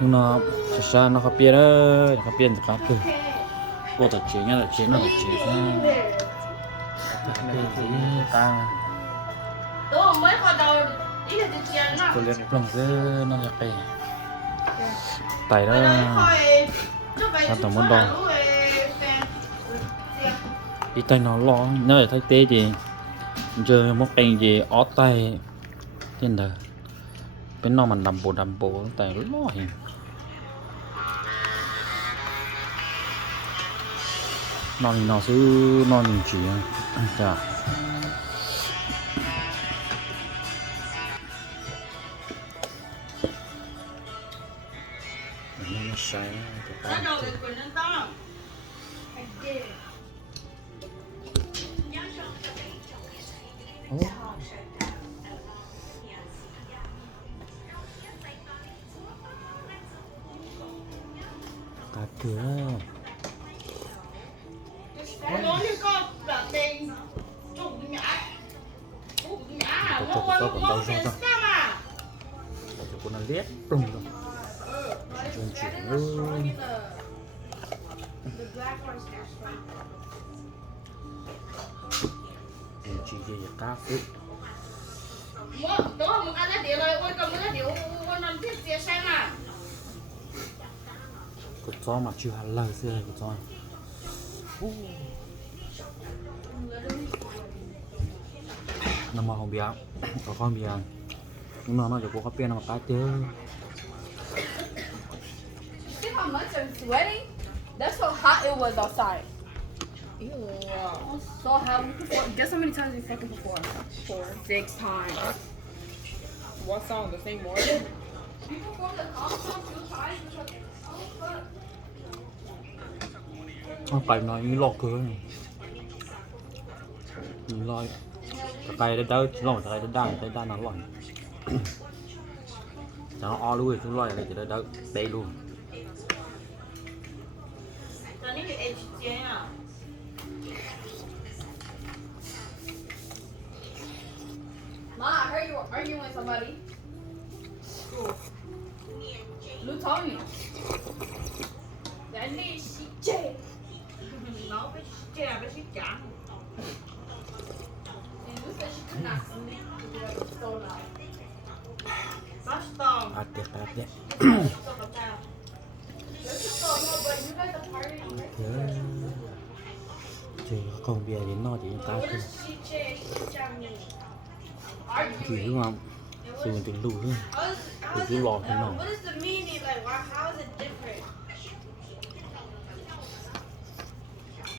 nhưng nó xa nó có biến ơi có biến thì có từ bộ tập chế nhá là chế nó là chế ra cái ta tôi lên lòng dơ nó là cái tay đó ta tổng muốn đo đi tay nó lo nó để thay tê gì giờ một cái gì ó tay trên đời bên nó mình đầm bộ tay lo hình nó sẽ nó nhìn chỉ chà nó sáng cá cửa tôi còn đâu ra cho con nó liếc trùng rồi trùng chuyển luôn chỉ về cá phết cột gió mà chưa hẳn lời xưa cột gió nó mà không biết có con biết nhưng mà nó chỉ có cái nó cá chứ See how much I'm sweating? That's how hot it was outside. Ew. So hot. Guess how many times we fucking before? 6 times. What song? The same morning? We performed the concert 2 times because cái này như lọt cửa này nhìn loi cái đấy đỡ lọt cái đấy đa nó lọt cho nó o luôn chúng loi này chỉ đỡ đây luôn Ma, I heard you were arguing with somebody. Lou told me. That nigga she J. No, but she did, but she got And Lou said she could not sleep because it was so loud. ạt đấy You guys are partying. chứ còn bia đến nó thì ta cứ chỉ đúng không sự tình đủ thôi thì cứ lọt thế nào